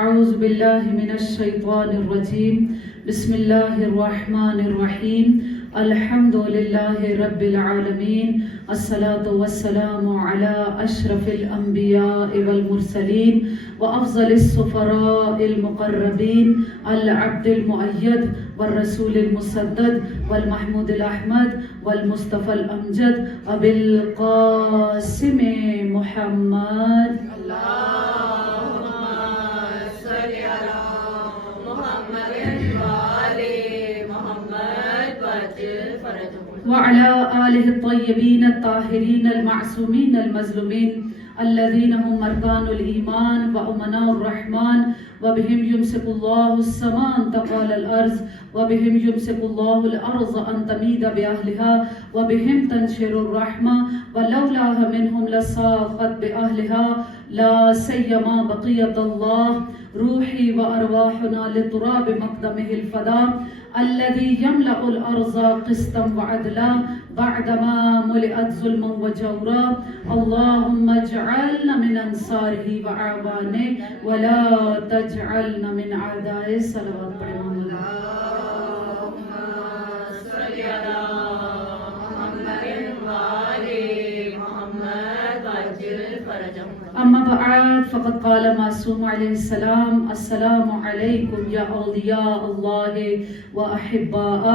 اعوذ باللہ من الشیطان الرجیم بسم اللہ الرحمن الرحیم الحمد للہ رب العالمین الصلاة والسلام علی اشرف الانبیاء والمرسلین وافضل السفراء المقربین العبد المؤید والرسول المسدد والمحمود الاحمد والمصطفى الامجد ابی القاسم محمد وعلى آله الطيبين الطاهرين المعصومين المظلومين الذين هم أركان الإيمان وأمناء الرحمن وبهم يمسك الله السماء أن تقال الأرض وبهم يمسك الله الأرض أن تميد بأهلها وبهم تنشر الرحمة ولولاها منهم لساقت بأهلها لا سيما بقية الله روحي وأرواحنا لتراب مقدمه الفداء الذي يملأ الأرض قسطا وعدلا بعدما ملئت ظلما وجورا اللهم اجعلنا من أنصاره وأعوانه ولا تجعلنا من أعدائه صلوات پڑھیں اللهم صل على محمد وآل محمد وعجل فرجهم اما بعد فقد قال معصوم علیہ السلام السلام علیکم یا اولیاء اللہ و احباء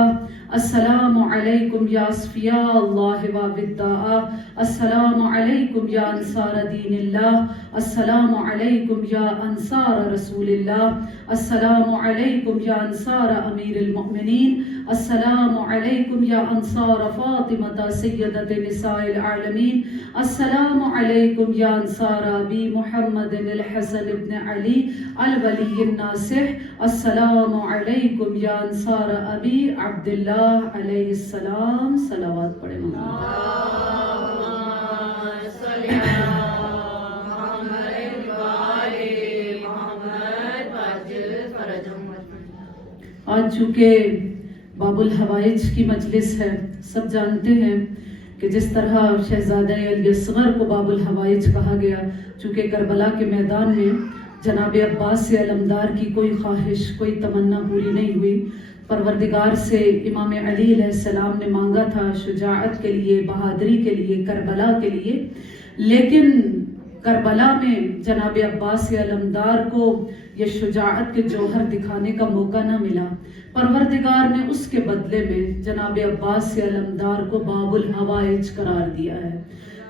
السلام علیکم یا اصفیاء اللہ و وداء السلام علیکم یا انصار دین اللہ السلام علیکم یا انصار رسول اللہ السلام علیکم یا انصار امیر المؤمنین السلام علیکم یا انصار فاطمہ سیدۃ نساء العالمین السلام علیکم یا انصار ابی محمد الحسن ابن علی الولی الناصح السلام علیکم یا انصار ابی عبداللہ علیہ السلام صلوات پڑھیں آج چونکہ باب الحوائج کی مجلس ہے، سب جانتے ہیں کہ جس طرح شہزادہ علی اصغر کو باب الحوائج کہا گیا، چونکہ کربلا کے میدان میں جناب عباس سے علمدار کی کوئی خواہش، کوئی تمنا پوری نہیں ہوئی، پروردگار سے امام علی علیہ السلام نے مانگا تھا شجاعت کے لیے، بہادری کے لیے، کربلا کے لیے، لیکن کربلا میں جناب عباس علمدار کو یہ شجاعت کے جوہر دکھانے کا موقع نہ ملا۔ پروردگار نے اس کے بدلے میں جناب عباس علمدار کو باب الحوائج قرار دیا ہے۔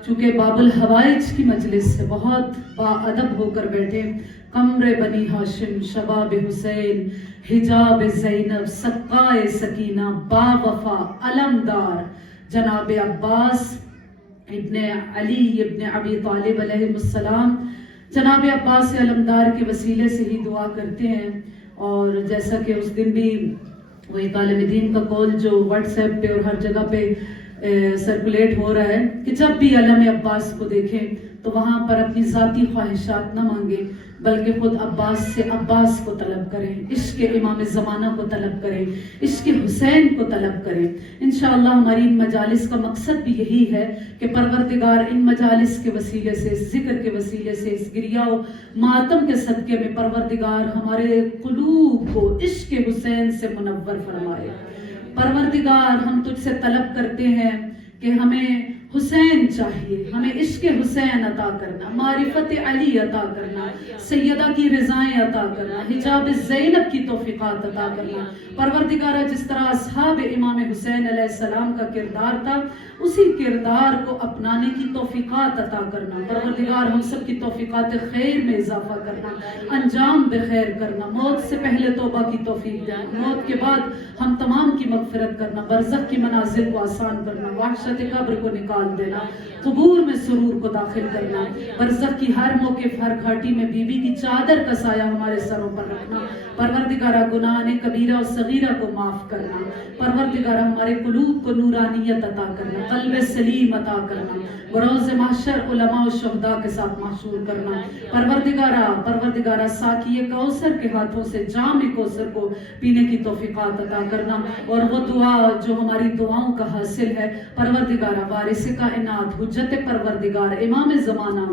چونکہ باب الحوائج کی مجلس سے بہت با ادب ہو کر بیٹھے، قمر بنی ہاشم، شباب حسین، حجاب زینب، سقائے سکینہ، با وفا علمدار جناب عباس ابن علی ابن ابی طالب علیہ السلام، جناب عباس علمدار کے وسیلے سے ہی دعا کرتے ہیں۔ اور جیسا کہ اس دن بھی وہ ایک عالم دین کا قول جو واٹس ایپ پہ اور ہر جگہ پہ سرکولیٹ ہو رہا ہے کہ جب بھی علم عباس کو دیکھیں تو وہاں پر اپنی ذاتی خواہشات نہ مانگیں، بلکہ خود عباس سے عباس کو طلب کریں، عشق امام زمانہ کو طلب کریں، عشق حسین کو طلب کریں۔ انشاءاللہ ہماری ان مجالس کا مقصد بھی یہی ہے کہ پروردگار ان مجالس کے وسیلے سے، اس ذکر کے وسیلے سے، اس گریہ و ماتم کے صدقے میں پروردگار ہمارے قلوب کو عشق حسین سے منور فرمائے۔ پروردگار ہم تجھ سے طلب کرتے ہیں کہ ہمیں حسین چاہیے، ہمیں عشق حسین عطا کرنا، معرفت علی عطا کرنا، سیدہ کی رضائیں عطا کرنا، حجاب زینب کی توفیقات عطا کرنا۔ پروردگارہ جس طرح اصحاب امام حسین علیہ السلام کا کردار تھا، اسی کردار کو اپنانے کی توفیقات عطا کرنا۔ پروردگار ہم سب کی توفیقات خیر میں اضافہ کرنا، انجام بخیر کرنا، موت سے پہلے توبہ کی توفیق دینا، موت کے بعد ہم تمام کی مغفرت کرنا، برزخ کی منازل کو آسان کرنا، وحشت قبر کو نکال دینا، قبور میں سرور کو داخل کرنا، برزخ کی ہر موقف، ہر گھاٹی میں بی بی کی چادر کا سایہ ہمارے سروں پر رکھنا۔ پروردگارہ گناہ کبیرہ و صغیرہ کو معاف کرنا۔ پروردگارہ ہمارے قلوب کو نورانیت عطا کرنا، قلب سلیم عطا کرنا، بروز محشر علماء و شہداء کے ساتھ محشور کرنا۔ پروردگارہ ساقی کوثر کے ہاتھوں سے جام کوثر کو پینے کی توفیقات عطا کرنا، اور وہ دعا جو ہماری دعاؤں کا حاصل ہے، پروردگارہ وارث کائنات، حجت پروردگار، امام زمانہ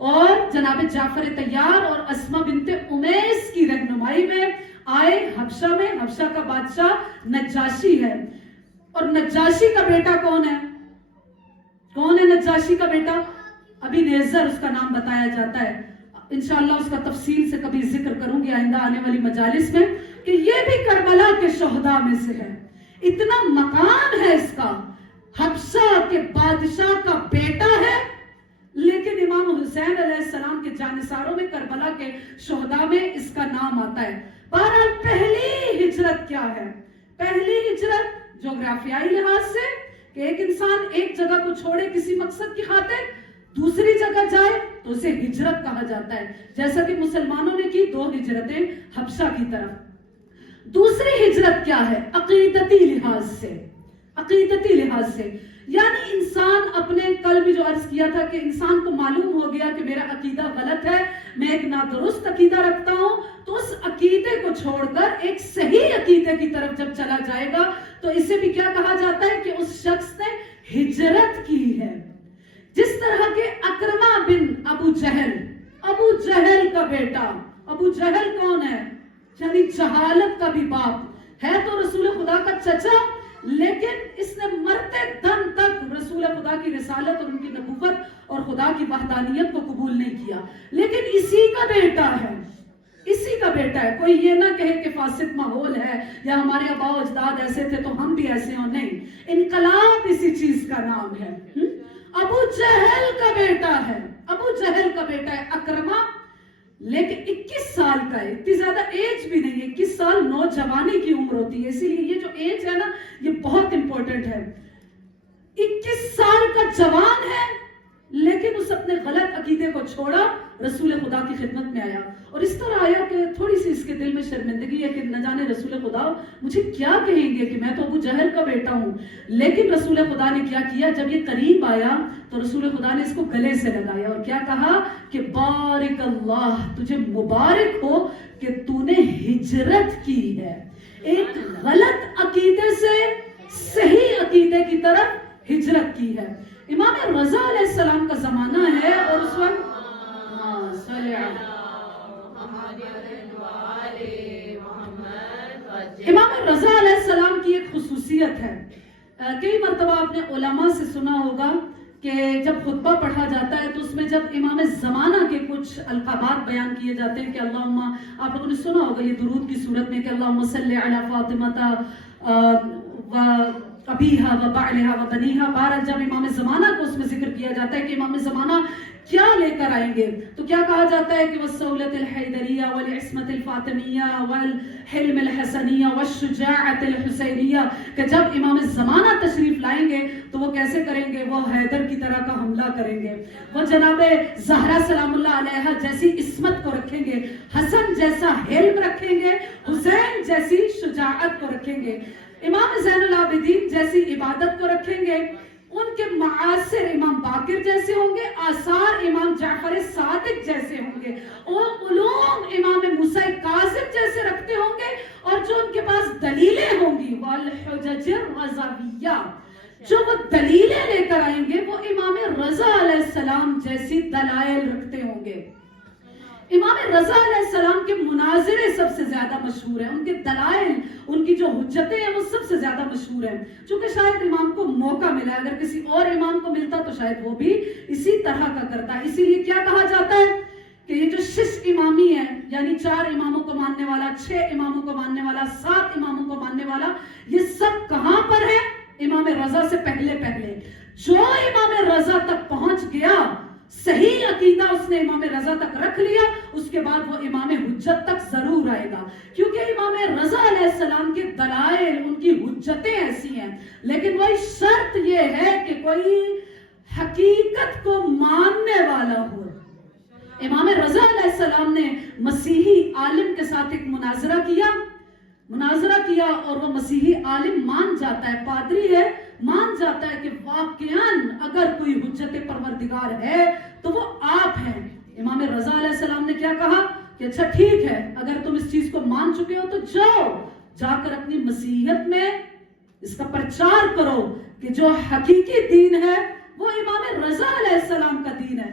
اور جناب جعفر طیار اور اسما بنت امیس کی رہنمائی میں آئے حبشہ میں. حبشہ کا بادشاہ نجاشی ہے. اور نجاشی کا بیٹا کون ہے؟ کون ہے نجاشی کا بیٹا؟ ابھی نیزر اس کا نام بتایا جاتا ہے. انشاءاللہ اس کا تفصیل سے کبھی ذکر کروں گی آئندہ آنے والی مجالس میں کہ یہ بھی کربلا کے شہداء میں سے ہے. اتنا مقام ہے اس کا. حبشہ کے بادشاہ کا بیٹا ہے لیکن امام حسین علیہ السلام کے جانثاروں میں کربلا کے شہداء میں اس کا نام آتا ہے. بہرحال پہلی ہجرت کیا ہے؟ پہلی ہجرت جغرافیائی لحاظ سے کہ ایک انسان ایک جگہ کو چھوڑے کسی مقصد کی خاطر دوسری جگہ جائے تو اسے ہجرت کہا جاتا ہے. جیسا کہ مسلمانوں نے کی 2 ہجرتیں حبشہ کی طرف. دوسری ہجرت کیا ہے؟ عقیدتی لحاظ سے. عقیدتی لحاظ سے یعنی انسان اپنے کل بھی جو عرض کیا تھا کہ انسان کو معلوم ہو گیا کہ میرا عقیدہ غلط ہے, میں ایک نادرست عقیدہ رکھتا ہوں, تو اس عقیدے کو چھوڑ کر ایک صحیح عقیدے کی طرف جب چلا جائے گا تو اسے بھی کیا کہا جاتا ہے کہ اس شخص نے ہجرت کی ہے. جس طرح کے اکرمہ بن ابو جہل کا بیٹا. ابو جہل کون ہے؟ یعنی جہالت کا بھی باپ ہے, تو رسول خدا کا چچا, لیکن اس نے مرتے دم تک رسول خدا کی رسالت اور ان کی نبوت اور خدا کی وحدانیت کو قبول نہیں کیا. لیکن اسی کا بیٹا ہے, اسی کا بیٹا ہے. کوئی یہ نہ کہے کہ فاسد ماحول ہے یا ہمارے آباء و اجداد ایسے تھے تو ہم بھی ایسے ہوں. نہیں, انقلاب اسی چیز کا نام ہے. ابو جہل کا بیٹا ہے. ابو جہل کا بیٹا ہے اکرمہ, لیکن 21 سال کا ہے. اتنی زیادہ ایج بھی نہیں ہے. 21 سال نوجوانی کی عمر ہوتی ہے. اسی لیے یہ جو ایج ہے نا یہ بہت امپورٹنٹ ہے. 21 سال کا جوان ہے لیکن اس اپنے غلط عقیدے کو چھوڑا, رسول خدا کی خدمت میں آیا. اور اس طرح آیا کہ تھوڑی سی اس کے دل میں شرمندگی ہے کہ نہ جانے رسول خدا مجھے کیا کہیں گے کہ میں تو ابو جہل کا بیٹا ہوں. لیکن رسول خدا نے کیا کیا, جب یہ قریب آیا تو رسول خدا نے اس کو گلے سے لگایا اور کیا کہا کہ بارک اللہ, تجھے مبارک ہو کہ تو نے ہجرت کی ہے. ایک غلط عقیدے سے صحیح عقیدے کی طرف ہجرت کی ہے. امام رضا علیہ السلام کا زمانہ ہے اور اس وقت امام رضا علیہ السلام کی ایک خصوصیت ہے. کئی مرتبہ آپ نے علماء سے سنا ہوگا کہ جب خطبہ پڑھا جاتا ہے تو اس میں جب امام زمانہ کے کچھ القابات بیان کیے جاتے ہیں کہ اللہم, آپ لوگوں نے سنا ہوگا یہ درود کی صورت میں کہ اللہم صلی علی فاطمہ و ابیہا و بعلہا و بنیہا. بہرحال جب امام زمانہ کو اس میں ذکر کیا جاتا ہے کہ امام زمانہ کیا لے کر آئیں گے تو کیا کہا جاتا ہے کہ والسولۃ الحیدریہ والعصمۃ الفاطمیہ والحلم الحسنیہ والشجاعۃ الحسینیہ, کہ جب امام زمانہ تشریف لائیں گے تو وہ کیسے کریں گے؟ وہ حیدر کی طرح کا حملہ کریں گے, وہ جناب زہرا سلام اللہ علیہا جیسی عصمت کو رکھیں گے, حسن جیسا حلم رکھیں گے, حسین جیسی شجاعت کو رکھیں گے, امام زین العابدین جیسی عبادت کو رکھیں گے. ان کے معاصر امام باقر جیسے ہوں گے, آثار امام جعفر صادق جیسے ہوں گے, اور علوم امام موسیٰ کاظم جیسے رکھتے ہوں گے, اور جو ان کے پاس دلیلیں ہوں گی والحجج الرضاویہ, جو وہ دلیلیں لے کر آئیں گے وہ امام رضا علیہ السلام جیسی دلائل رکھتے ہوں گے. امام رضا علیہ السلام کے مناظرے سب سے زیادہ مشہور ہیں, ان کے دلائل, ان کی جو حجتیں ہیں وہ سب سے زیادہ مشہور ہیں. چونکہ شاید امام کو موقع ملا, اگر کسی اور امام کو ملتا تو شاید وہ بھی اسی طرح کا کرتا. اسی لیے کیا کہا جاتا ہے کہ یہ جو 6 امامی ہے, یعنی 4 اماموں کو ماننے والا, 6 اماموں کو ماننے والا, 7 اماموں کو ماننے والا, یہ سب کہاں پر ہے؟ امام رضا سے پہلے پہلے. جو امام رضا تک پہنچ گیا, صحیح عقیدہ اس نے امام رضا تک رکھ لیا, اس کے بعد وہ امام حجت تک ضرور آئے گا, کیونکہ امام رضا علیہ السلام کے دلائل, ان کی حجتیں ایسی ہیں. لیکن وہی شرط یہ ہے کہ کوئی حقیقت کو ماننے والا ہو. امام رضا علیہ السلام نے مسیحی عالم کے ساتھ ایک مناظرہ کیا اور وہ مسیحی عالم مان جاتا ہے, پادری ہے, مان جاتا ہے کہ واقعاً اگر کوئی حجت پروردگار ہے تو وہ آپ ہیں. امام رضا علیہ السلام نے کیا کہا کہ اچھا ٹھیک ہے, اگر تم اس چیز کو مان چکے ہو تو جا کر اپنی مسیحیت میں اس کا پرچار کرو کہ جو حقیقی دین ہے وہ امام رضا علیہ السلام کا دین ہے.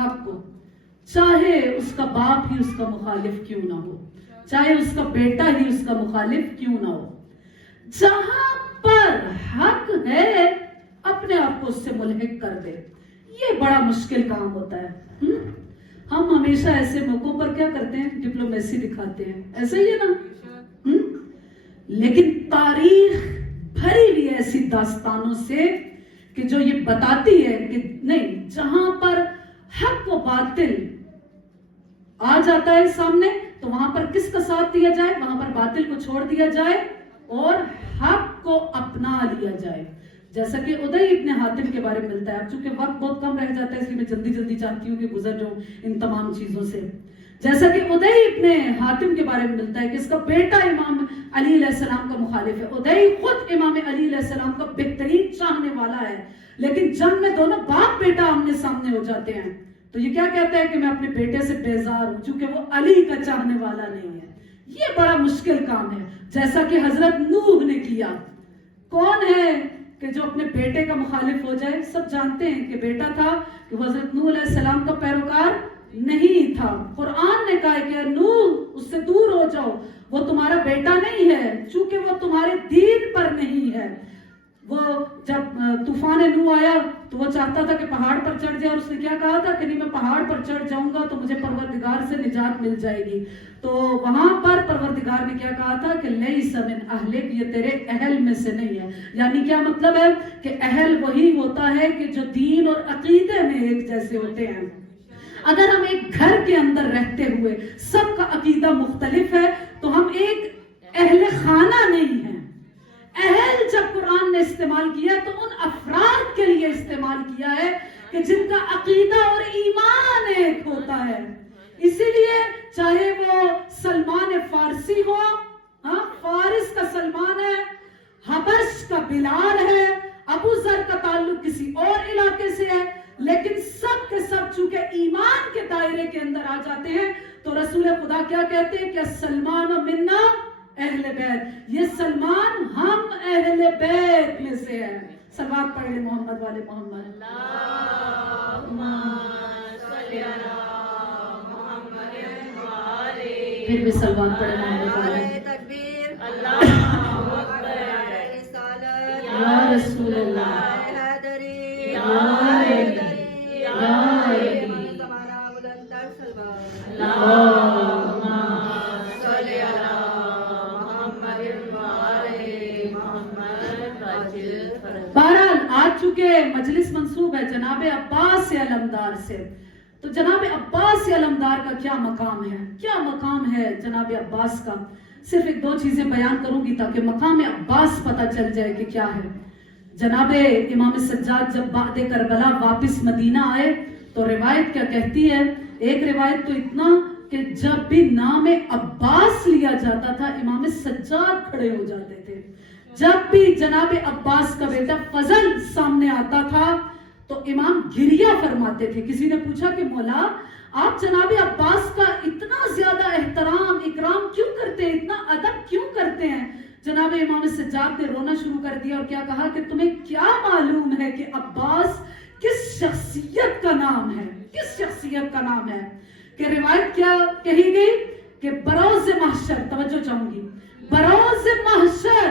حق کو، چاہے اس کا باپ ہی اس کا مخالف کیوں نہ ہو، چاہے اس کا بیٹا ہی اس کا مخالف کیوں نہ ہو. جہاں پر حق ہے اپنے آپ کو اس سے ملحق کر دے. یہ بڑا مشکل کام ہوتا ہے. ہم ہمیشہ ایسے موقعوں پر کیا کرتے ہیں؟ ڈپلومیسی دکھاتے ہیں، ایسا ہی ہے نا. لیکن تاریخ بھری ہوئی ایسی داستانوں سے کہ جو یہ بتاتی ہے کہ نہیں، جہاں پر حق و باطل آ جاتا ہے سامنے تو وہاں پر کس کا ساتھ دیا جائے؟ وہاں پر باطل کو چھوڑ دیا جائے اور حق کو اپنا لیا جائے. جیسا کہ ادئی ابن حاتم کے بارے میں ملتا ہے. اب چونکہ وقت بہت کم رہ جاتا ہے اس لیے میں جلدی جلدی چاہتی ہوں کہ گزر جاؤں ان تمام چیزوں سے. جیسا کہ ادئی ابن حاتم کے بارے میں ملتا ہے کہ اس کا بیٹا امام علی علیہ السلام کا مخالف ہے. ادئی خود امام علی علیہ السلام کا بہترین چاہنے والا ہے، لیکن جنگ میں دونوں باپ بیٹا آمنے سامنے ہو جاتے ہیں تو یہ کیا کہتا ہے کہ میں اپنے بیٹے سے بیزار ہوں چونکہ وہ علی کا چاہنے والا نہیں ہے. یہ بڑا مشکل کام ہے، جیسا کہ حضرت نوح نے کیا. کون ہے کہ جو اپنے بیٹے کا مخالف ہو جائے؟ سب جانتے ہیں کہ بیٹا تھا کہ وہ حضرت نوح علیہ السلام کا پیروکار نہیں تھا. قرآن نے کہا کہ نوح اس سے دور ہو جاؤ، وہ تمہارا بیٹا نہیں ہے چونکہ وہ تمہارے دین پر نہیں ہے. وہ جب طوفان نوح آیا تو وہ چاہتا تھا کہ پہاڑ پر چڑھ جائے اور اس نے کیا کہا تھا کہ نہیں، میں پہاڑ پر چڑھ جاؤں گا تو مجھے پروردگار سے نجات مل جائے گی. تو وہاں پر پروردگار نے کیا کہا تھا کہ لیس من اہلک، یہ تیرے اہل میں سے نہیں ہے. یعنی کیا مطلب ہے کہ اہل وہی ہوتا ہے کہ جو دین اور عقیدے میں ایک جیسے ہوتے ہیں. اگر ہم ایک گھر کے اندر رہتے ہوئے سب کا عقیدہ مختلف ہے تو ہم ایک اہل خانہ نہیں ہیں. اہل جب قرآن نے استعمال کیا تو ان افراد کے لیے استعمال کیا ہے کہ جن کا عقیدہ اور ایمان ایک ہوتا ہے. اسی لیے چاہے وہ سلمان فارسی ہو، فارس کا سلمان ہے، حبش کا بلال ہے، ابو ذر کا تعلق کسی اور علاقے سے ہے، لیکن سب کے سب چونکہ ایمان کے دائرے کے اندر آ جاتے ہیں تو رسول خدا کیا کہتے ہیں کہ سلمان و منا اہل بیت، یہ سلمان ہم اہل بیت میں سے ہیں. صلوات پڑھ لیں محمد والے محمد. اللہم صلی علی محمد وآلہ. پھر بھی صلوات پڑھیں محمد والے. تکبیر، اللہ اکبر، رسالت یا رسول اللہ، حیدری، یا علی، یا علی. تمہارا بلند تر سلوات. اللہم صلی علی محمد وآلہ محمد وجل فرج. بہرحال آج چونکہ مجلس منسوب ہے جناب عباس علمدار سے، تو جناب عباس علمدار کا کیا مقام ہے، کیا مقام ہے جناب عباس کا. صرف ایک دو چیزیں بیان کروں گی تاکہ مقام عباس پتہ چل جائے کہ کیا ہے. جناب امام سجاد جب بعد کربلا واپس مدینہ آئے تو روایت کیا کہتی ہے؟ ایک روایت تو اتنا کہ جب بھی نام عباس لیا جاتا تھا امام سجاد کھڑے ہو جاتے تھے. جب بھی جناب عباس کا بیٹا فضل سامنے آتا تھا تو امام گریہ فرماتے تھے. کسی نے پوچھا کہ مولا آپ جناب عباس کا اتنا زیادہ احترام اکرام کیوں کرتے ہیں، اتنا ادب کیوں کرتے ہیں؟ جناب امام سجاد نے رونا شروع کر دیا اور کیا کہا کہ تمہیں کیا معلوم ہے کہ عباس کس شخصیت کا نام ہے، کس شخصیت کا نام ہے. کہ روایت کیا کہی گئی کہ بروز محشر، توجہ چاہوں گی، بروز محشر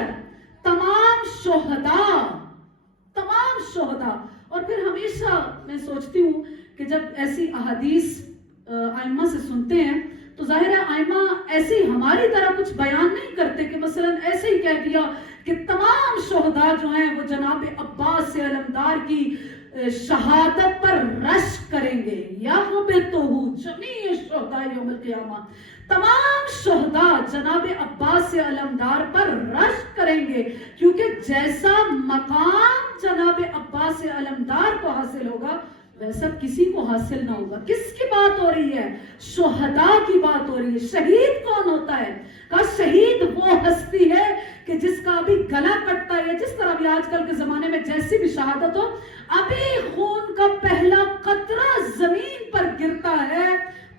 تمام شہداء. اور پھر ہمیشہ میں سوچتی ہوں کہ جب ایسی احادیث ائمہ سے سنتے ہیں تو ظاہر ہے ائمہ ایسے ہی ہماری طرح کچھ بیان نہیں کرتے کہ مثلا ایسے ہی کہہ دیا کہ تمام شہداء جو ہیں وہ جناب عباس علمدار کی شہادت پر رشک کریں گے. یغبطہ جمیع الشہداء یوم القیامہ، تمام شہداء جناب عباس علمدار پر رشک کریں گے کیونکہ جیسا مقام جناب عباس علمدار کو حاصل ہوگا ویسا کسی کو حاصل نہ ہوگا. کس کی بات ہو رہی ہے؟ شہداء کی بات ہو رہی ہے. شہید کون ہوتا ہے؟ کہا شہید وہ ہستی ہے کہ جس کا ابھی گلا کٹتا ہے، جس طرح بھی آج کل کے زمانے میں جیسی بھی شہادت ہو، ابھی خون کا پہلا قطرہ زمین پر گرتا ہے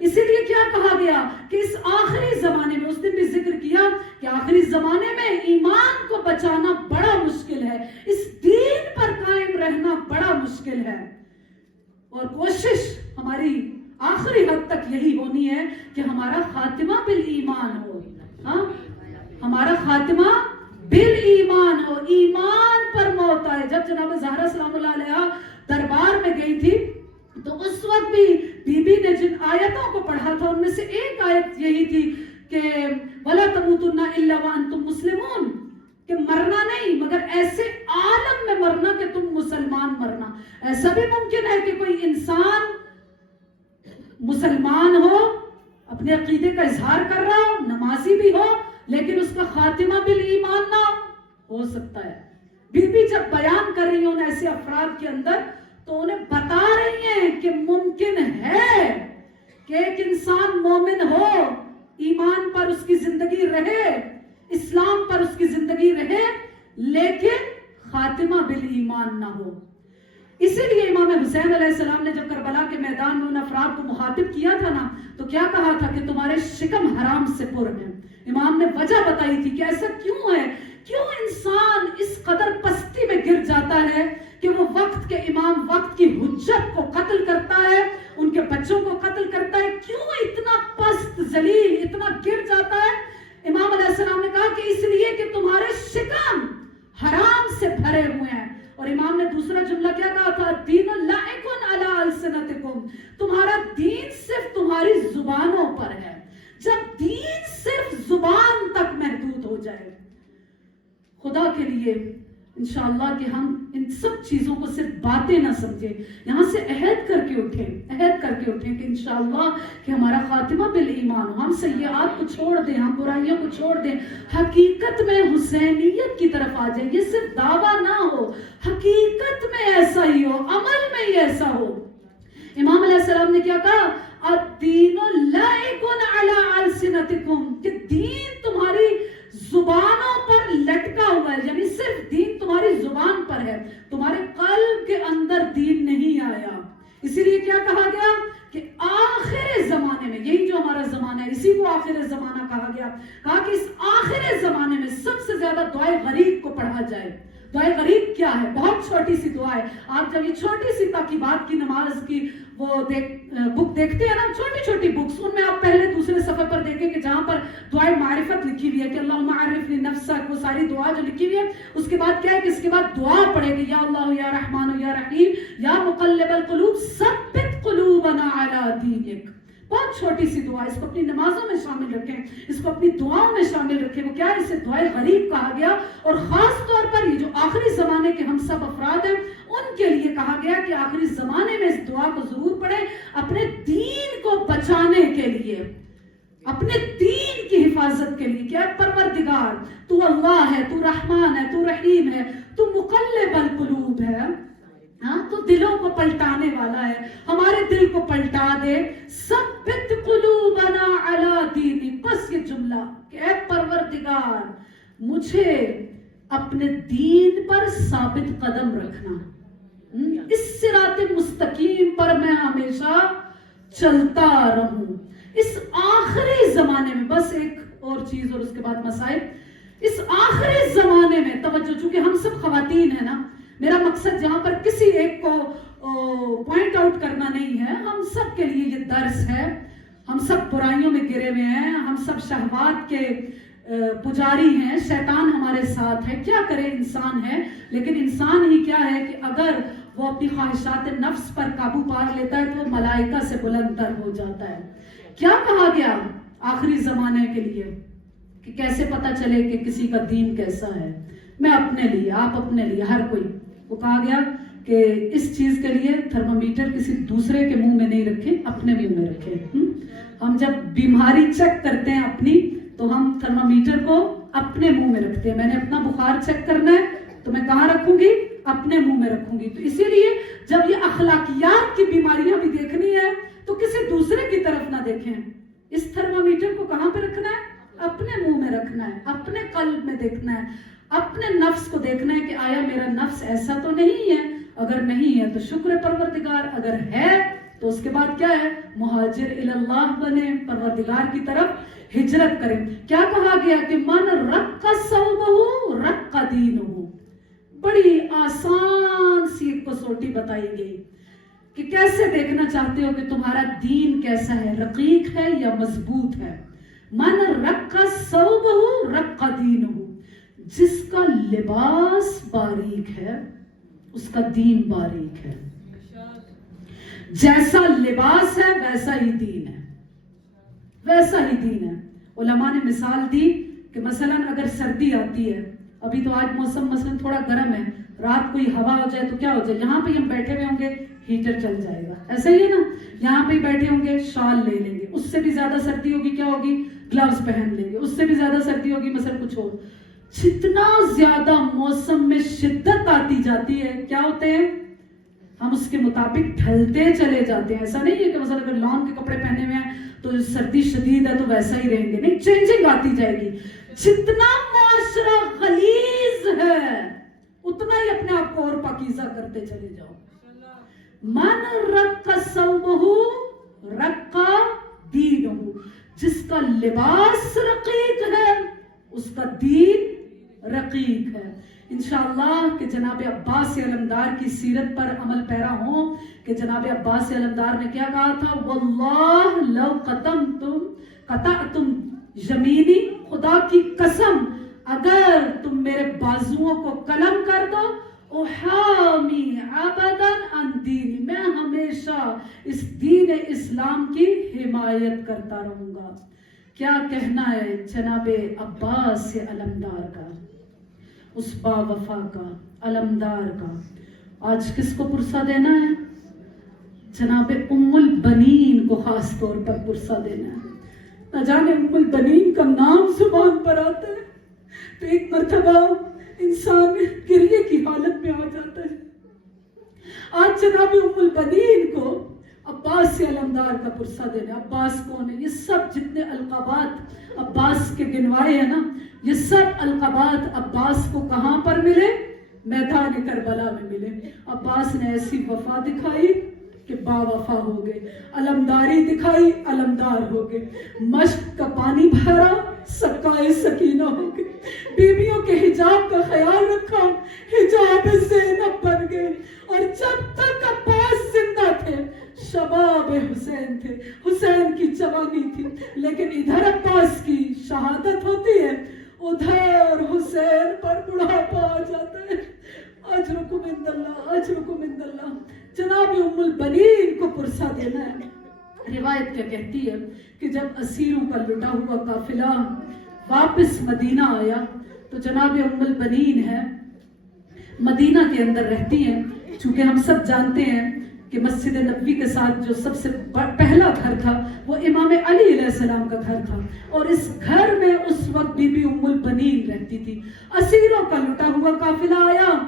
اسی لیے کیا کہا گیا کہ اس آخری زمانے میں، اس دن بھی ذکر کیا کہ آخری زمانے میں ایمان کو بچانا بڑا مشکل ہے، اس دین پر قائم رہنا بڑا مشکل ہے، اور کوشش ہماری آخری حد تک یہی ہونی ہے کہ ہمارا خاتمہ بالایمان ہو، ہاں ہمارا خاتمہ بالایمان ہو، ایمان پر موت آئے۔ جب جناب زہرا سلام اللہ علیہا دربار میں گئی تھی تو اس وقت بھی بی بی نے جن آیتوں کو پڑھا تھا ان میں سے ایک آیت یہی تھی کہ وَلَا تَمُوتُنَّ إِلَّا وَأَنْتُمْ مُسْلِمُونَ، کہ مرنا نہیں مگر ایسے عالم میں مرنا کہ تم مسلمان مرنا۔ ایسا بھی ممکن ہے کہ کوئی انسان مسلمان ہو، اپنے عقیدے کا اظہار کر رہا ہو، نمازی بھی ہو، لیکن اس کا خاتمہ بالایمان نہ ہو سکتا ہے۔ بی بی جب بیان کر رہی ہوں ایسے افراد کے اندر تو انہیں بتا رہی ہیں کہ ممکن ہے کہ ایک انسان مومن ہو، ایمان پر اس کی زندگی رہے، اسلام پر اس کی زندگی رہے، لیکن خاتمہ بالایمان نہ ہو۔ اسی لیے امام حسین علیہ السلام نے جب کربلا کے میدان میں ان افراد کو مخاطب کیا تھا نا تو کیا کہا تھا کہ تمہارے شکم حرام سے پر ہیں۔ امام نے وجہ بتائی تھی کہ ایسا کیوں ہے، کیوں انسان اس قدر پستی میں گر جاتا ہے کہ وہ وقت کے امام، وقت کی حجت کو قتل کرتا ہے، ان کے بچوں کو قتل کرتا ہے، کیوں اتنا پست ذلیل اتنا گر جاتا ہے؟ امام علیہ السلام نے کہا کہ اس لیے کہ تمہارے شکم حرام سے بھرے ہوئے ہیں۔ اور امام نے دوسرا جملہ کیا کہا تھا؟ دین لائکن علی السنتکم، تمہارا دین صرف تمہاری زبانوں پر ہے۔ جب دین صرف زبان تک محدود ہو جائے، خدا کے لیے انشاءاللہ کہ ہم ان سب چیزوں کو صرف باتیں نہ سمجھیں، یہاں سے عہد کر کے اٹھیں کہ انشاءاللہ کہ ہمارا خاتمہ بالایمان ہو، ہم سیئات کو چھوڑ دیں، ہم برائیوں کو چھوڑ دیں، حقیقت میں حسینیت کی طرف آ جائیں، یہ صرف دعویٰ نہ ہو، حقیقت میں ایسا ہی ہو، عمل میں ہی ایسا ہو۔ امام علیہ السلام نے کیا کہا؟ الدین لائکن علی السنتکم، کہ دین تمہاری زبانوں پر لٹکا ہوا ہے، یعنی صرف دین تمہاری زبان پر ہے، تمہارے قلب کے اندر دین نہیں آیا۔ اسی لیے کیا کہا گیا کہ آخر زمانے میں، یہی جو ہمارا زمانہ ہے اسی کو آخر زمانہ کہا گیا، کہا کہ اس آخر زمانے میں سب سے زیادہ دعائے غریب کو پڑھا جائے۔ دعائے غریب کیا ہے؟ بہت چھوٹی سی دعا ہے۔ آپ جب یہ چھوٹی سی تاکیبات کی نماز کی وہ بک دیکھتے ہیں نا، چھوٹی چھوٹی بکس، ان میں آپ پہلے دوسرے صفحے پر دیکھیں کہ جہاں پر دعائے معرفت لکھی ہوئی ہے کہ اللہم عرفنی نفسک، وہ ساری دعا جو لکھی ہوئی ہے، اس کے بعد کیا ہے کہ اس کے بعد دعا پڑھے گی، یا اللہ یا رحمان یا رحیم یا مقلب القلوب ثبت قلوبنا علی دینک۔ بہت چھوٹی سی دعا، اس کو اپنی نمازوں میں شامل رکھیں، اس کو اپنی دعاؤں میں شامل رکھیں۔ وہ کیا ہے؟ اسے دعائے غریب کہا گیا، اور خاص طور پر یہ جو آخری زمانے کے ہم سب افراد ہیں ان کے لیے کہا گیا کہ آخری زمانے میں اس دعا کو ضرور پڑھیں، اپنے دین کو بچانے کے لیے، اپنے دین کی حفاظت کے لیے۔ کیا پروردگار تو اللہ ہے، تو رحمان ہے، تو رحیم ہے، تو مقلب القلوب ہے، ہاں تو دلوں کو پلٹانے والا ہے، ہمارے دل کو پلٹا دے۔ ثبت قلوبنا علی دینک، بس یہ جملہ کہ اے پروردگار مجھے اپنے دین پر ثابت قدم رکھنا، اس صراط مستقیم پر میں ہمیشہ چلتا رہوں۔ اس آخری زمانے میں بس ایک اور چیز اور اس کے بعد مسائل، اس آخری زمانے میں توجہ، چونکہ ہم سب خواتین ہیں نا، میرا مقصد جہاں پر کسی ایک کو پوائنٹ آؤٹ کرنا نہیں ہے، ہم سب کے لیے یہ درس ہے، ہم سب برائیوں میں گرے ہوئے ہیں، ہم سب شہوات کے پجاری ہیں، شیطان ہمارے ساتھ ہے، کیا کرے انسان ہے، لیکن انسان ہی کیا ہے کہ اگر وہ اپنی خواہشات نفس پر قابو پا لیتا ہے تو وہ ملائکہ سے بلند تر ہو جاتا ہے۔ کیا کہا گیا آخری زمانے کے لیے کہ کیسے پتا چلے کہ کسی کا دین کیسا ہے؟ میں اپنے لیے، آپ اپنے لیے، ہر کوئی، وہ کہا گیا کہ اس چیز کے لیے تھرمامیٹر کسی دوسرے کے منہ میں نہیں رکھیں، اپنے منہ میں رکھیں۔ ہم جب بیماری چیک کرتے ہیں اپنی تو ہم تھرمامیٹر کو اپنے منہ میں رکھتے ہیں۔ میں نے اپنا بخار چیک کرنا ہے تو میں کہاں رکھوں گی؟ اپنے منہ میں رکھوں گی۔ تو اسی لیے جب یہ اخلاقیات کی بیماریاں بھی دیکھنی ہے تو کسی دوسرے کی طرف نہ دیکھیں، اس تھرمامیٹر کو کہاں پہ رکھنا ہے؟ اپنے منہ میں رکھنا ہے، اپنے قلب میں دیکھنا ہے، اپنے نفس کو دیکھنا ہے کہ آیا میرا نفس ایسا تو نہیں ہے، اگر نہیں ہے تو شکر پروردگار، اگر ہے تو اس کے بعد کیا ہے؟ مہاجر اللہ بنے، پروردگار کی طرف ہجرت کریں۔ کیا کہا گیا کہ من رق صوبہ رق دینہ، بڑی آسان سی ایک کسوٹی بتائی گئی کہ کیسے دیکھنا چاہتے ہو کہ تمہارا دین کیسا ہے، رقیق ہے یا مضبوط ہے۔ من رق ثوبہ رق دینہ، جس کا لباس باریک ہے اس کا دین باریک ہے۔ جیسا لباس ہے ویسا ہی دین ہے، ویسا ہی دین ہے۔ علماء نے مثال دی کہ مثلا اگر سردی آتی ہے، ابھی تو آج موسم مثلا تھوڑا گرم ہے، رات کوئی ہوا ہو جائے تو کیا ہو جائے؟ یہاں پہ ہم بیٹھے ہوئے ہوں گے ہیٹر چل جائے گا، ایسا ہی ہے نا؟ یہاں پہ بیٹھے ہوں گے شال لے لیں گے، اس سے بھی زیادہ سردی ہوگی کیا ہوگی؟ گلوز پہن لیں گے، اس سے بھی زیادہ سردی ہوگی مثلا کچھ اور۔ جتنا زیادہ موسم میں شدت آتی جاتی ہے کیا ہوتے ہیں؟ ہم اس کے مطابق ڈھلتے چلے جاتے ہیں۔ ایسا نہیں ہے کہ مثلا اگر لان کے کپڑے پہنے ہوئے ہیں تو سردی شدید ہے تو ویسا ہی رہیں گے، نہیں، چینجنگ آتی جائے گی۔ جتنا معاشرہ غلیظ ہے اتنا ہی اپنے آپ کو اور پاکیزہ کرتے چلے جاؤ۔ من رق ثوبہ رق دینہ، جس کا لباس رقیق ہے اس کا دین رقیق ہے۔ انشاءاللہ کہ جناب عباس علمدار کی سیرت پر عمل پیرا ہوں کہ جناب عباس علمدار نے کیا کہا تھا؟ واللہ لو قطعتم یمینی، خدا کی قسم اگر تم میرے بازوؤں کو قلم کر دو، احامی ابدا عن دینی، میں ہمیشہ اس دین اسلام کی حمایت کرتا رہوں گا۔ کیا کہنا ہے جناب عباس علمدار کا، اس با وفا کا، علمدار کا۔ آج کس کو پرسہ دینا ہے؟ جناب ام البنین کو خاص طور پر پرسہ دینا ہے۔ نہ جانے ام البنین کا نام زبان پر آتا ہے تو ایک مرتبہ انسان گریے کی حالت میں آ جاتا ہے۔ آج جناب ام البنین کو عباس علمدار کا پرسہ دینا۔ عباس کون ہے؟ یہ سب جتنے القابات عباس کے گنوائے ہیں نا، یہ سب القابات عباس کو کہاں پر ملے؟ میدان کربلا میں ملے۔ عباس نے ایسی وفا دکھائی کہ با وفا ہو گئے، علمداری دکھائی، علمدار ہو گئے، مشق کا پانی بھرا، سقائے سکینہ ہو گئے، بیویوں کے حجاب کا خیال رکھا، حجاب زینب بن گئے۔ اور جب تک عباس زندہ تھے شباب حسین تھے، حسین کی جوانی تھی، لیکن ادھر عباس کی شہادت ہوتی ہے، ادھر حسین پر بڑھاپا آ جاتا ہے۔ اجرکم عند اللہ، اجرکم عند اللہ۔ جناب ام البنین کو پرسہ دینا ہے۔ روایت کیا کہتی ہے کہ جب اسیروں کا لٹا ہوا قافلہ واپس مدینہ آیا تو جناب ام البنین ہے، مدینہ کے اندر رہتی ہیں۔ چونکہ ہم سب جانتے ہیں کہ مسجد نبوی کے ساتھ جو سب سے پہلا گھر تھا وہ امام علی علیہ السلام کا گھر تھا، اور اس گھر میں اس وقت بی بی ام البنین رہتی تھی۔ اسیروں کا لٹا ہوا قافلہ آیا،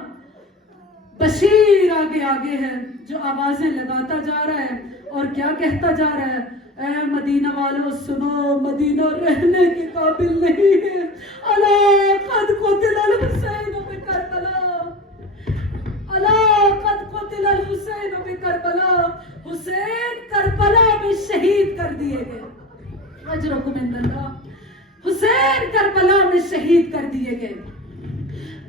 بشیر آگے آگے ہے جو آوازیں لگاتا جا رہا ہے اور کیا کہتا جا رہا ہے؟ اے مدینہ والو سنو، مدینہ رہنے کے قابل نہیں ہے۔ الا قد قتل الحسین بکربلا، الا قد قتل الحسین بکربلا، حسین کربلا میں شہید کر دیے گئے۔ اجرکم عند اللہ، حسین کربلا میں شہید کر دیے گئے۔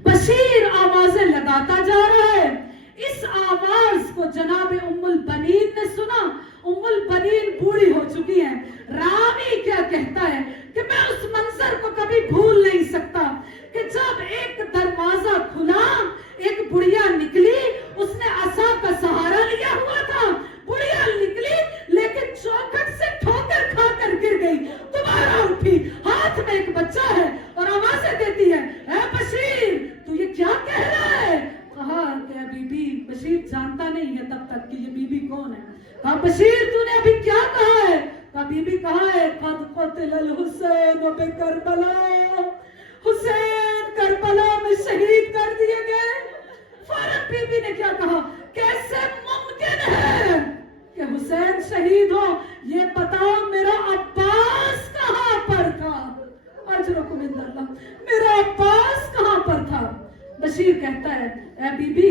بشیر آوازیں لگاتا جا رہا ہے۔ اس آواز کو جناب ام البنین نے سنا۔ ام البنین بوڑھی ہو چکی ہے۔ راوی کیا کہتا ہے کہ میں اس منظر کو کبھی بھول نہیں سکتا کہ جب ایک دروازہ کھلا، ایک بڑھیا نکلی، اس نے عصا کا سہارا لیا ہوا تھا، بڑھیا نکلی لیکن چوکھٹ سے ٹھوکر کھا کر گر گئی، دوبارہ اٹھی، ہاتھ میں ایک بچہ ہے اور آوازیں دیتی ہے، اے بشیر تو یہ کیا کہہ رہا ہے؟ کہا کہ بی بی، بشیر جانتا نہیں ہے تب تک کہ یہ بی بی کون ہے۔ کہا بشیر تو نے ابھی کیا کہا ہے؟ کہا بی بی کہا ہے قد قتل الحسین بکربلا، حسین کربلا میں شہید کر دیے گئے۔ فوراً بی بی نے کیا کہا؟ کیسے ممکن ہے کہ حسین شہید ہو؟ یہ بتاؤ میرا عباس کہاں پر تھا؟ اجرکم عند اللہ، میرا عباس کہاں پر تھا؟ بشیر کہتا ہے اے بی بی،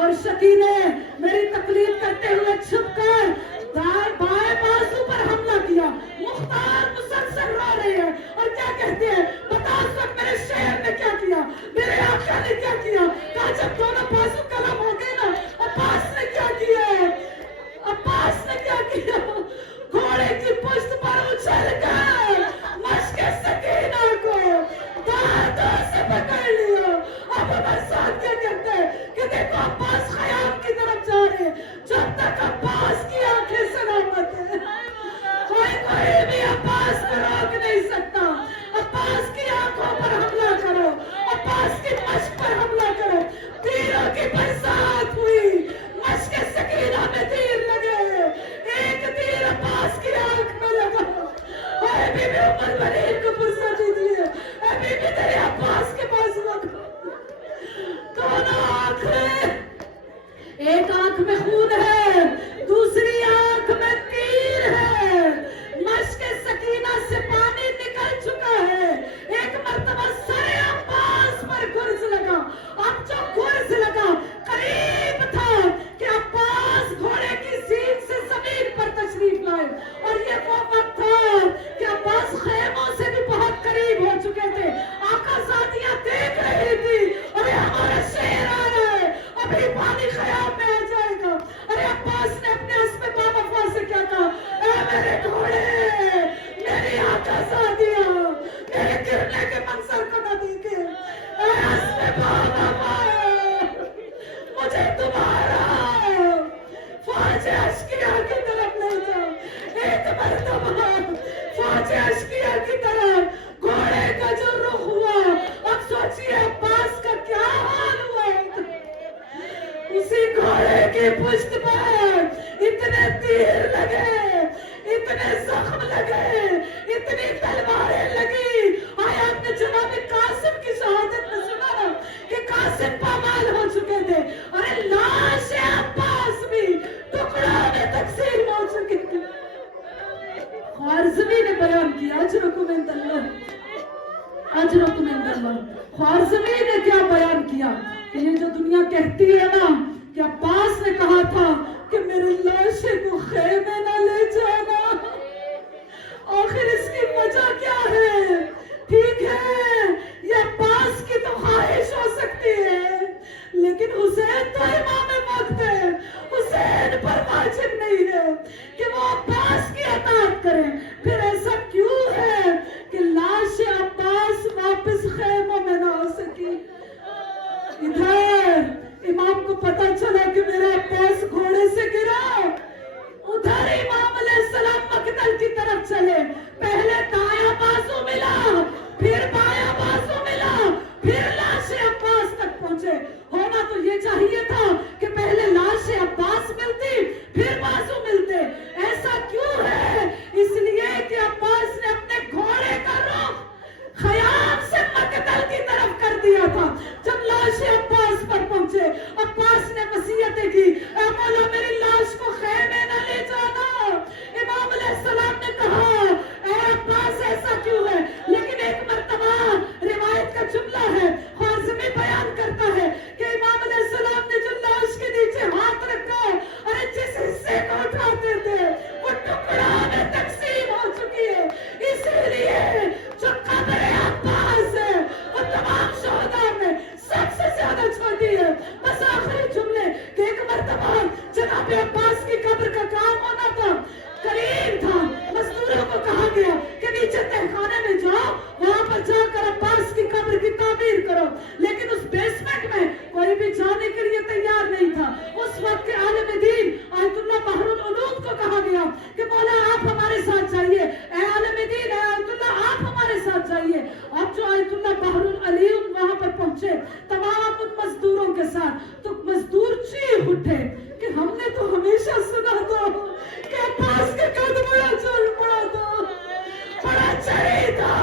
اور شکی نے میری تقلید کرتے ہوئے چھپ کر بائیں بازو پر حملہ کیا. مختار مسلسل رو رہے ہیں اور کیا کہتے ہیں, بتا اس وقت میرے شہر نے کیا کیا, میرے آقا نے کیا کیا. کہا جب دونوں بازو قلم ہو گئے نا, عباس نے کیا کیا ہے, عباس نے کیا کیا, گھوڑے کی پشت پر اچھل کر مشق سکینہ کو دھاڑوں سے پکڑ لیا. اب عمر سعد کیا کہتے ہیں کہ دیکھو عباس خیام کی طرف جا رہے ہیں, جب تک عباس کی آنکھیں سلامت ہے کوئی بھی عباس کو روک نہیں سکتا. عباس کی آنکھوں پر حملہ کرو, عباس کی مشق پر حملہ کرو. تیروں کی برسات ہوئی, مشق سکینہ میں تیر لگے, ایک تیر عباس کی آنکھ میں لگا. اے بی بی عمر ولید کو فرصت دیجیے, اے بی بی تیرے عباس کے پاس لگا. دونوں آنکھیں, ایک آنکھ میں خون ہے, دوسری آنکھ میں تیر ہے. مشق سکینہ سے پانی نکل چکا ہے. ایک مرتبہ سر عباس پر گرز لگا. اب جو گرز لگا قریب تھا کہ عباس گھوڑے کی سیٹ سے زمین پر تشریف لائے, اور یہ وہ وقت تھا کہ عباس خیموں سے بھی بہت قریب ہو چکے تھے. آقا زادیاں دیکھ رہی تھی, ارے ہمارا شہر آ رہا ہے, ابھی پانی خیام میں آ جائے گا. ارے عباس نے اپنے اسب باوفا سے کیا کہا, اے میرے گھوڑے, میری آقا زادیاں, میرے گرنے کے منظر کو نہ دیکھے. اے اسب باوفا, مجھے تمہارا فوج اشکیا کی طرف لے جاؤ. ایک مرتبہ فوج اشکیا کی طرف گھوڑے کا جو رخ ہوا, اب سوچئے عباس کا کیا حال ہوا. اسی گھوڑے کی پشت پر اتنے تیر لگے, اتنے زخم لگے, اتنی تلواریں لگی. آیا آپ نے جناب قاسم کی شہادت میں سنا کہ قاسم پامال ہو چکے تھے, ارے لاش عباس بھی ٹکڑوں میں تقسیم ہو چکی تھی. خوارزمی نے بیان کیا, اجرکم عند اللہ, اجرکم عند اللہ. خوارزمی نے کیا بیان کیا کہ یہ جو دنیا کہتی ہے نا کہ عباس نے کہا تھا کہ میرے لاشے کو خیمے نہ لے جانا, آخر اس کی وجہ کیا ہے. ٹھیک ہے, یہ عباس کی تو خواہش ہو سکتی ہے, لیکن حسین تو امام وقت ہے, حسین پر واجب نہیں ہے کہ وہ عباس کی اطاعت کریں. پھر ایسا کیوں ہے کہ لاش عباس واپس خیموں میں نہ آ سکی. ادھر امام کو پتا چلا کہ میرا عباس گھوڑے سے گرا, ادھر امام علیہ السلام مقتل کی طرف چلے. پہلے دایاں بازو ملا, پھر بایاں بازو ملا, پھر لاش عباس تک پہنچے. ہونا تو یہ چاہیے تھا کہ پہلے لاش عباس ملتی پھر بازو ملتے. ایسا کیوں ہے, اس لیے کہ عباس نے اپنے گھوڑے کا رخ خیام سے مقتل کی طرف کر دیا تھا. جب لاش عباس پر پہنچے, عباس نے وصیتیں کی, اے مولا میری لاش کو خیمے نہ لے جانا. امام علیہ السلام نے کہا اے عباس ایسا کیوں ہے, لیکن ایک مرتبہ روایت کا جملہ ہے, خوارزمی بیان کرتا ہے کہ امام علیہ السلام نے جو لاش کے نیچے ہاتھ رکھا, ارے جس حصے کو اٹھاتے تھے وہ ٹکڑوں میں تقسیم ہو چکی ہے. اسی لیے جو قبر عباس ہے وہ تمام شہداء میں سب سے زیادہ چھوٹی ہے. بس آخری جملے کہ ایک مرتبہ جناب عباس کی قبر کا کام ہونا تھا, قریب تھا, مزدوروں کو کہا گیا کہ نیچے تہخانے میں جاؤ, وہاں پر جا کر عباس کی قبر کی تعمیر کرو. لیکن اس بیسمنٹ میں کوئی بھی جانے کے لیے تیار نہیں تھا. اس وقت کے عالم دین آیت اللہ بحر العلوم کو کہا گیا کہ مولا آپ ہمارے ساتھ جائیے, اے عالم دین, اے آیت اللہ آپ ہمارے ساتھ جائیے. اب جو آیت اللہ بحر العلوم وہاں پر پہنچے تمام ان مزدوروں کے ساتھ, تو مزدور چیخ اٹھے کہ ہم نے تو ہمیشہ سنا تھا کہ عباس کے قد بڑا چل پڑا تھا, بڑا چڑی تھا,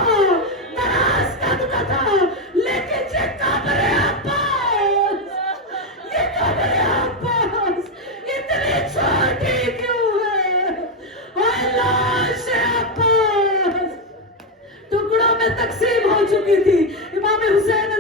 دراز قد کا تھا, لیکن یہ قبر عباس, یہ قبر عباس اتنی چھوٹی کیوں ہے. اے لاش عباس ٹکڑوں میں تقسیم ہو چکی تھی. امام حسین